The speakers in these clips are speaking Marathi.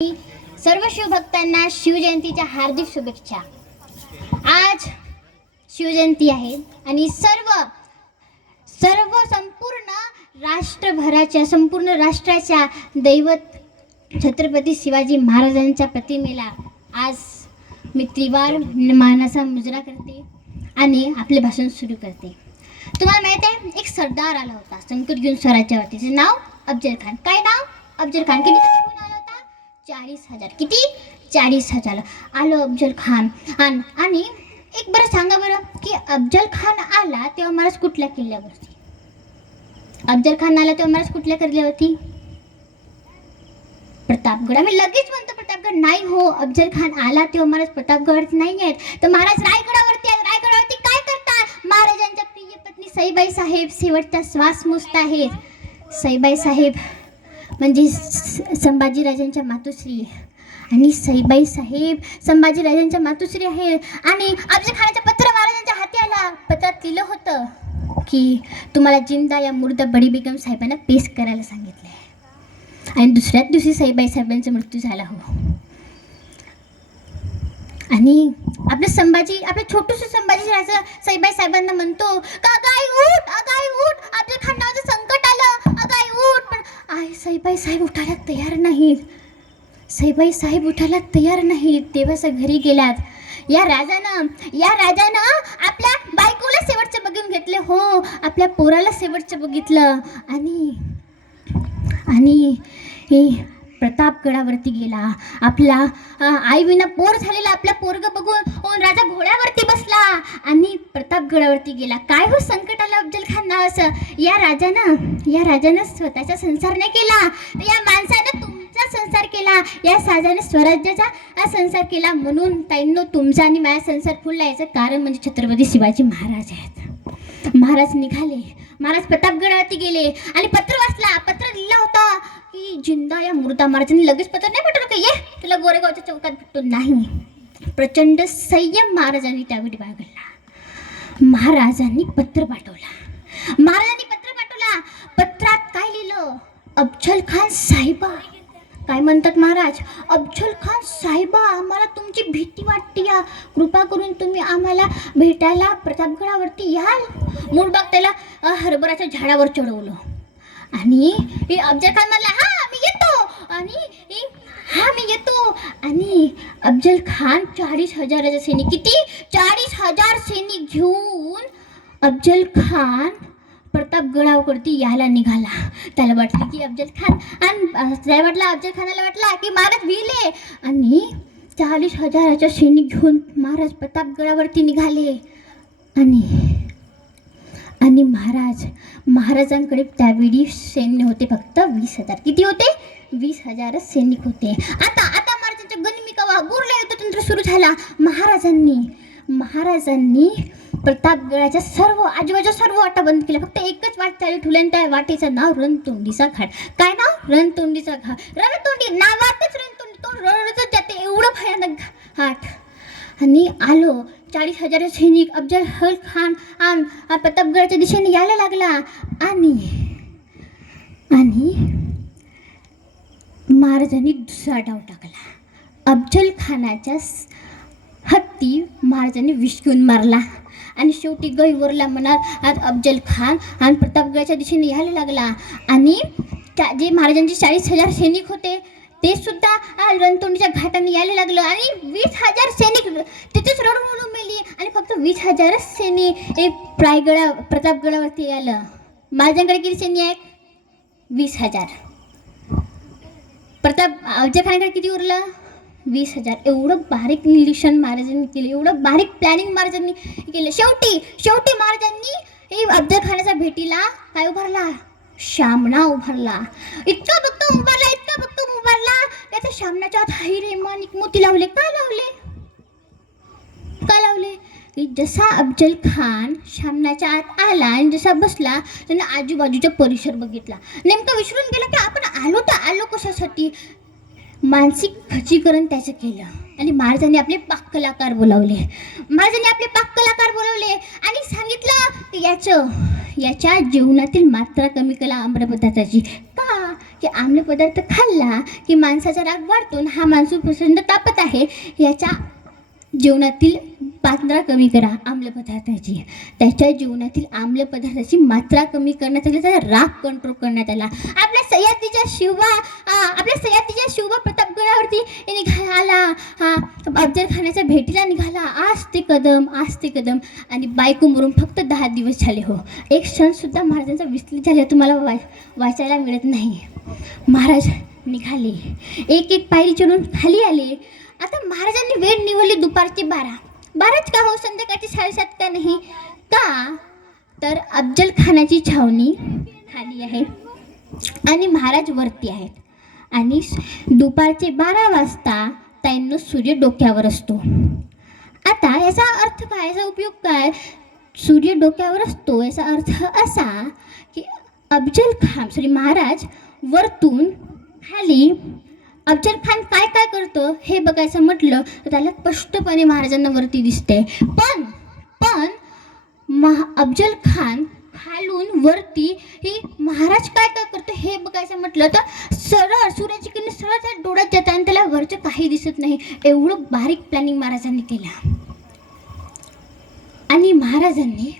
सर्व शिवभक्तांना शिवजयंतीच्या हार्दिक शुभेच्छा. आज शिवजयंती आहे आणि सर्व सर्व संपूर्ण राष्ट्रभराच्या संपूर्ण राष्ट्राच्या दैवत छत्रपती शिवाजी महाराजांच्या प्रतिमेला आज मी त्रिवार मानाचा मुजरा करते आणि आपले भाषण सुरू करते. तुम्हाला माहीत आहे एक सरदार आला होता संकट घेऊन स्वराज्यावरती. त्याचे नाव अफजल खान. काय नाव? अफजल खान किती चाळीस हजार. किती? चाळीस हजार. आलो अफजल खान. आणि एक बरं सांगा बरं की अफजल खान आला तेव्हा महाराज कुठल्या किल्ल्यावरती? अफजल खान आला तेव्हा महाराज कुठल्या किल्ल्यावरती? प्रतापगड. आम्ही लगेच म्हणतो प्रतापगड. नाही हो अफजल खान आला तेव्हा महाराज प्रतापगड नाही आहेत. तर महाराज रायगडावरती आहेत. रायगडावरती काय करतात? महाराजांच्या प्रिय पत्नी सईबाई साहेब शेवटचा श्वास मोजत आहेत. सईबाई साहेब म्हणजे संभाजीराजांच्या मातोश्री. आणि सईबाई साहेब संभाजीराजांच्या मातोश्री आहे आणि अफजल खानाचं पत्र महाराजांच्या हाती आला पत्रात लिहिलं होतं की तुम्हाला जिंदा या मुर्दा बडी बेगम साहेबांना पेश करायला सांगितलं आहे आणि दुसऱ्याच दिवशी सईबाई साहेबांचा मृत्यू झाला हो. आणि आपलं संभाजी आपलं छोटूसं संभाजी राजा सईबाई साहेबांना म्हणतो का गाई उठ गाई उठ आपल्या खांडावर संकट आलं अगाई उठ पण आय सईबाई साहेब उठायला तयार नाहीत. सईबाई साहेब उठायला तयार नाहीत. तेव्हा घरी गेल्यात. या राजानं या राजानं आपल्या बायकोला शेवटचं बघून घेतलं. हो आपल्या पोराला शेवटचं बघितलं. आणि आणि प्रतापगडावरती गेला. आपला आई विना पोर झालेला आपल्या पोर बघून हो राजा घोड्यावरती बसला आणि गडावरती गेला. काय हो संकट आलं अफजल खानना असं? या राजानं या राजानं स्वतःचा संसार नाही केला. या माणसानं तुमचा संसार केला. या साजाने स्वराज्याचा संसार केला. म्हणून ताईंनो तुमचा आणि माझा संसार फुलला याचं कारण म्हणजे छत्रपती शिवाजी महाराज आहेत. महाराज निघाले. महाराज प्रतापगडावरती गेले. आणि पत्र वाचला. पत्र लिहिला होता की जिंदा या मृदा महाराजांनी. लगेच पत्र नाही पाठवलं का? ये तुला गोरेगावच्या चौकात भेटतो. नाही. प्रचंड संयम महाराजांनी त्यावेळी बाळगला. महाराजांनी पत्र पाठवला. महाराजांनी पत्र पाठवला. पत्रात काय लिहिलं? अफजल खान साहेबा. काय म्हणतात महाराज? अफजल खान साहेबा आम्हाला तुमची भीती वाटते या. कृपा करून तुम्ही आम्हाला भेटायला प्रतापगडावरती याल. मूळबाग त्याला हरभराच्या झाडावर चढवलं. आणि अफजल खान म्हणला हा मी येतो. आणि हा मी येतो आणि अफजल खान चाळीस हजाराचा सैनिक किती चाळीस हजार सैनिक घेऊन अफजल खान प्रतापगडावरती यायला निघाला त्याला वाटलं की अफजल खान आणि त्याला वाटलं अफजल खानाला वाटला की महाराज विले आणि चाळीस हजाराच्या सैनिक घेऊन महाराज प्रतापगडावरती निघाले आणि आणि महाराज महाराजांकडे त्यावेळी सैन्य होते फक्त वीस हजार. किती होते? वीस हजार सैनिक होते. आता आता महाराजांच्या गनिमी कवा युद्धतंत्र सुरू झाला? महाराजांनी महाराजांनी प्रतापगडाच्या सर्व आजूबाजूच्या सर्व वाटा बंद केल्या. फक्त एकच वाट चालू ठेवली आणि त्या वाटेचं नाव रणतोंडीचा घाट. काय नाव? रणतोंडीचा घाट. रणतोंडी नावातच रणतोंडी. तो रडतच जाते. एवढं भयानक घाट. आणि आलो. चाळीस हजार सैनिक. अफजल हल खान आन प्रतापगडाच्या दिशेने यायला लागला. आणि आणि महाराजांनी दुसरा डाव टाकला. अफजल खानाच्या हत्ती महाराजांनी विष्कून मारला. आणि शेवटी गैवरला मनात आज अफजल खान आणि प्रतापगडाच्या दिशेने यायला लागला. आणि त्या जे महाराजांचे चाळीस हजार सैनिक होते ते सुद्धा आज रणतोंडीच्या घाटाने यायला लागलं. आणि वीस हजार सैनिक तिथेच रडून मेली. आणि फक्त वीस हजारच सैनिक एक रायगडा प्रतापगडावरती आलं. महाराजांकडे किती सैनिक? आहेत वीस हजार. प्रताप अफजल खानाकडे किती उरलं? वीस हजार. एवढं बारीक निरीक्षण महाराजांनी केलं. एवढं बारीक प्लॅनिंग महाराजांनी केलं. शेवटी शेवटी महाराजांनी हे अफजल खानाच्या भेटीला काय उभारला? श्यामणा उभारला. इतका भक्त उभारला इतका भक्त उभारला. त्याच्या श्यामणाच्या आत हाय रेमान एक मोती लावले का लावले? का लावले? की जसा अफजल खान सामनाच्या आत आला आणि जसा बसला त्याने आजूबाजूचा परिसर बघितला. नेमकं विसरून गेला की आपण आलो तर आलो कशासाठी? मानसिक खचीकरण त्याचं केलं. आणि महाराजांनी आपले पाक कलाकार बोलावले. महाराजांनी आपले पाक कलाकार बोलावले आणि सांगितलं की याचं याच्या जीवनातील मात्रा कमी कला आम्रपदार्थाची का? की आम्ल पदार्थ खाल्ला की माणसाचा राग वाढतो हा माणूस प्रचंड तापत आहे. याच्या जेवणातील मात्रा कमी करा आम्ल पदार्थाची. त्याच्या जीवनातील आम्ल पदार्थाची मात्रा कमी करण्यात आली त्याचा राग कंट्रोल करण्यात आला. आपल्या सह्याद्रीच्या शिवा आपल्या सह्याद्रीच्या शिवा प्रतापगडावरती निघाला. हा अफजल खानाच्या भेटीला निघाला. आज ते कदम आज ते कदम. आणि बायको मरून फक्त दहा दिवस झाले हो. एक क्षणसुद्धा महाराजांचा विचलित झाले तुम्हाला वाच वाचायला मिळत नाही. महाराज निघाले. एक एक पायरी चढून खाली आले. आता महाराजांनी वेळ निवडली दुपारची बारा. बाराच का हो? संध्याकाळची साडेसात का नाही? का? तर अफजल खानाची छावणी खाली आहे. आणि महाराज वरती आहेत. आणि दुपारचे बारा वाजता त्यांना सूर्य डोक्यावर असतो. आता याचा अर्थ काय? याचा उपयोग काय? सूर्य डोक्यावर असतो. याचा अर्थ असा की अफजल खान सॉरी महाराज वरतून खाली अफजल खान काय काय करतो हे बघायचं म्हटलं तर त्याला स्पष्टपणे महाराजांना वरती दिसते पण पण महा अफजल खान खालून वरती ही महाराज काय काय करतो हे बघायचं म्हटलं तर सरळ सूर्याची किरण सरळ त्या डोळ्यात जातात आणि त्याला वरचं काही दिसत नाही. एवढं बारीक प्लॅनिंग महाराजांनी केलं. आणि महाराजांनी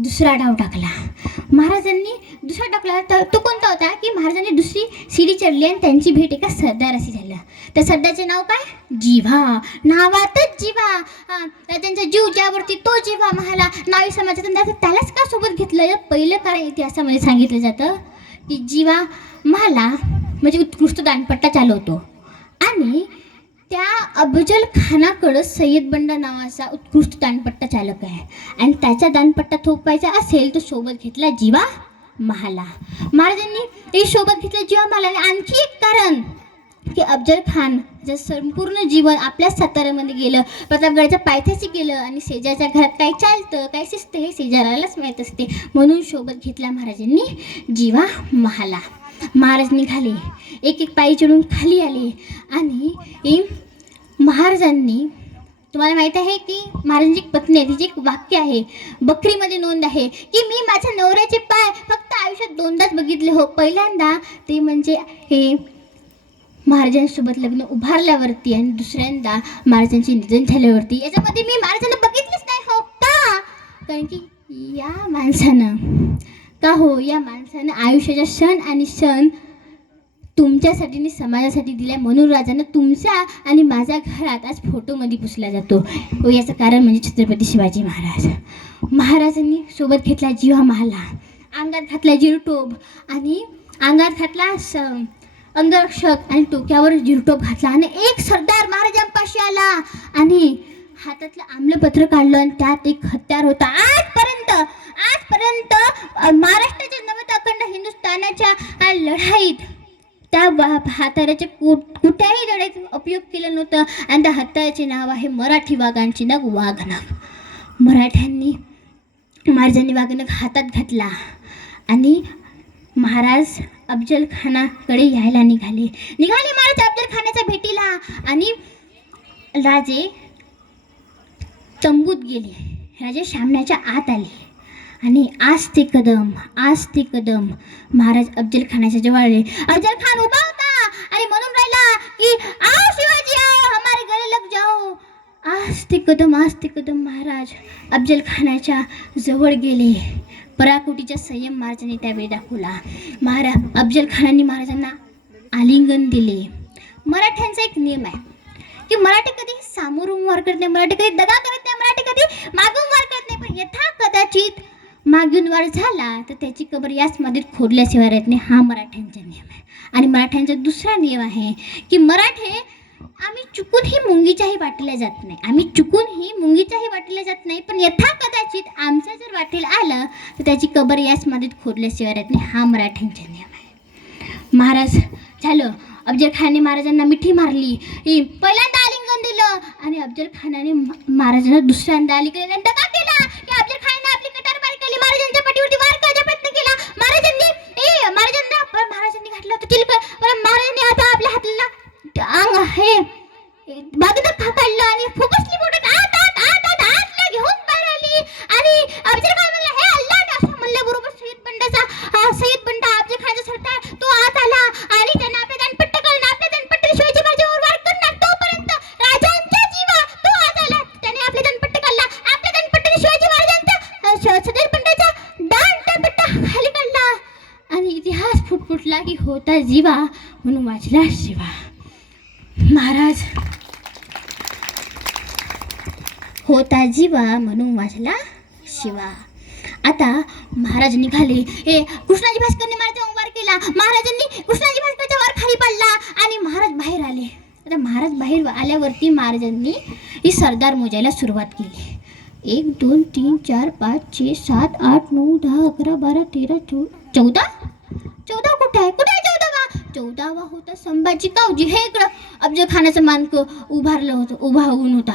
दुसरा डाव टाकला. महाराजांनी दुसरा टाकला तर तो कोणता होता की महाराजांनी दुसरी शिडी चढली आणि त्यांची भेट एका सरदाराशी झालं. त्या सरदारचे नाव काय? जिव्हा नावातच जिव्हा हा, त्यांचा जीव ज्यावरती तो जिव्हा महाला नावी समाजात त्याचं त्यालाच का सोबत घेतलं? या पहिलं कारण इतिहासामध्ये सांगितलं जातं की जिवा मला म्हणजे उत्कृष्ट दानपट्टा चालवतो. आणि त्या अफजल खानाकडं सय्यद बंडा नावाचा उत्कृष्ट दानपट्टा चालक आहे. आणि त्याचा दानपट्टा थोपवायचा असेल तर सोबत घेतला जीवा महाला महाराजांनी हे सोबत घेतला जीवा महाला आणखी एक कारण की अफजल खान जर संपूर्ण जीवन आपल्याच साताऱ्यामध्ये गेलं प्रतापगडाच्या पायथ्याशी गेलं आणि शेजारच्या घरात काय चालतं काय शिस्त हे शेजारालाच माहीत असते. म्हणून सोबत घेतला महाराजांनी जीवा महाला महाराज निघाले. एक एक पायी चढून खाली आले. आणि महाराजांनी तुम्हाला माहीत आहे की महाराजांची एक पत्नी आहे तिचे एक वाक्य आहे बकरीमध्ये नोंद आहे की मी माझ्या नवऱ्याचे पाय फक्त आयुष्यात दोनदाच बघितले. हो पहिल्यांदा ते म्हणजे हे महाराजांसोबत लग्न उभारल्यावरती आणि दुसऱ्यांदा महाराजांचे निधन झाल्यावरती याच्यामध्ये मी महाराजांना बघितलंच नाही हो का? कारण की या माणसानं का हो या माणसानं आयुष्याचा क्षण आणि क्षण तुमच्यासाठी आणि समाजासाठी दिल्या म्हणून राजानं तुमच्या आणि माझ्या घरात आज फोटोमध्ये पुसला जातो. व याचं कारण म्हणजे छत्रपती शिवाजी महाराज. महाराजांनी सोबत घेतला जीवा महाला अंगात घातला जिरटोप आणि अंगात घातला स अंगरक्षक आणि टोक्यावर जिरटोप घातला आणि एक सरदार महाराजांपाशी आला आणि हातातलं आम्लपत्र काढलं आणि त्यात एक हत्यार होता. आजपर्यंत आजपर्यंत महाराष्ट्राच्या नव्हे अखंड हिंदुस्थानाच्या लढाईत त्या हाताऱ्याचे हाताराचे कुठल्याही लढाईत उपयोग केला नव्हतं. आणि त्या हाताऱ्याचे नाव आहे मराठी वाघांचे नग वाघनाग मराठ्यांनी महाराजांनी वाघनग हातात घातला. आणि महाराज अफजल खानाकडे यायला निघाले. निघाले महाराज अफजल खानाच्या भेटीला. आणि राजे तंबूत गेले. राजे सामन्याच्या आत आले. आणि आज ते कदम आज ते कदम. महाराज अफजल खानाच्या जवळ आले. अफजल खान उभा होता आणि म्हणून राहिला की आओ शिवाजी आओ हमारे गले लग जाओ. आज ते कदम आज ते कदम महाराज. अफजल खानाच्या जवळ गेले. पराकुटीचा संयम महाराजांनी त्यावेळी दाखवला. महाराज अफजल खानांनी महाराजांना आलिंगन दिले. मराठ्यांचा एक नियम आहे की मराठी कधी सामोरून वार करत नाही मराठी कधी दगा करत नाही मराठी कधी मागून वार करत नाही. पण यथा कदाचित मागून वार झाला तर त्याची कबर याच मध्ये खोदल्याशिवाय राहत नाही. हा मराठ्यांचा नियम आहे. आणि मराठ्यांचा दुसरा नियम आहे की मराठे आम्ही चुकूनही मुंगीच्याही वाटल्या जात नाही. आम्ही चुकूनही मुंगीच्याही वाटल्या जात नाही. पण यथा कदाचित आमच्या जर वाटेल आलं तर त्याची कबर याच मध्ये खोदल्याशिवाय राहत नाही. हा मराठ्यांचा नियम आहे. महाराज झालं. अफजल खानने महाराजांना मिठी मारली. ही पहिल्यांदा आलिंगन दिलं. आणि अफजल खानाने महाराजांना दुसऱ्यांदा आलिंगन दगा केला की अफजल खानाने आपली कटार बार केली महाराजांच्या पाठीवरती वार करायचा प्रयत्न केला महाराजांनी ए महाराजांना पण महाराजांनी तर तिला तिलक पण महाराजांनी आता आपल्या हाताला. अंग हे बागदक काढलं आणि फोकसली बोटत आत आत आत आत आतला घेऊन बाहेर आली आणि अफजल खान म्हणला हे अल्लाह असं म्हणल्याबरोबर सय्यद बंडाचा हा, सय्यद बंडा अफजल खानचा सरदार तो आत आला होता जीवा म्हणून वाचला शिवा. महाराज. होता जीवा म्हणून वाचला शिवा. आता महाराज निघाले. हे कृष्णाजी भास्करने महाराजांवर वार केला. महाराजांनी कृष्णाजी भास्करच्या वर खाली पडला आणि महाराज बाहेर आले. आता महाराज बाहेर आल्यावरती महाराजांनी ही सरदार मोजायला सुरुवात केली. एक दोन तीन चार पाच छे सात आठ नऊ दहा अकरा बारा तेरा चौ चौदा? चौदा कुठे आहे? कुठे चौदावा होता संभाजी कावजी हे इकडं अफजलखानाचं मानक उभारलं होतं उभा होऊन होता.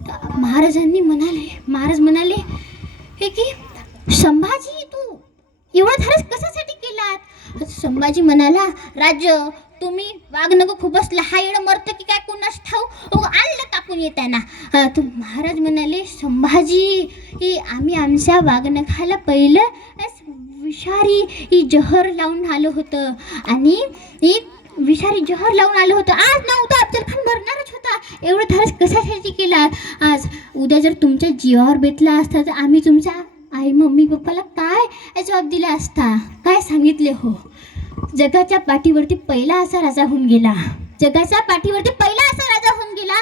तर महाराजांनी म्हणाले महाराज म्हणाले हे की संभाजी तू एवढा धाडस कशासाठी केलात? संभाजी म्हणाला राज तुम्ही वाघ खूपच लहायड मरतं की काय कोणास ठाऊ हो आणलं कापून येताना. तर महाराज म्हणाले संभाजी ही आम्ही आमच्या वाघनखाला पहिलं विषारी ही जहर लावून आलं होतं. आणि विषारी जहर लावून आलं होतं. आज ना उद्या अफजल खान मरणारच होता. एवढं धाडस कशासाठी केला आज उद्या जर तुमच्या जीवावर बेतला असता तर आम्ही तुमच्या आई मम्मी पप्पाला काय जबाब दिला असता? काय सांगितले हो? जगाच्या पाठीवरती पहिला असा राजा होऊन गेला. जगाच्या पाठीवरती पहिला असा राजा होऊन गेला.